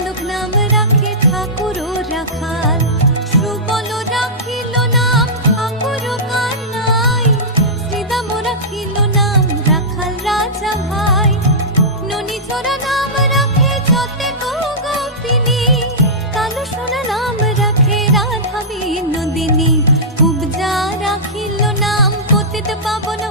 বালক নাম রাখে ঠাকুর রাখাল, সুবল রাখিল নাম ঠাকুর কানাই, শ্রীদাম রাখিল নাম রাখাল রাজা ভাই, ননীচরা নাম রাখে যতে গোপিনী, কালো সোনা নাম রাখে রাধা বিনোদিনী, উপজা রাখিল নাম পতিত পাবন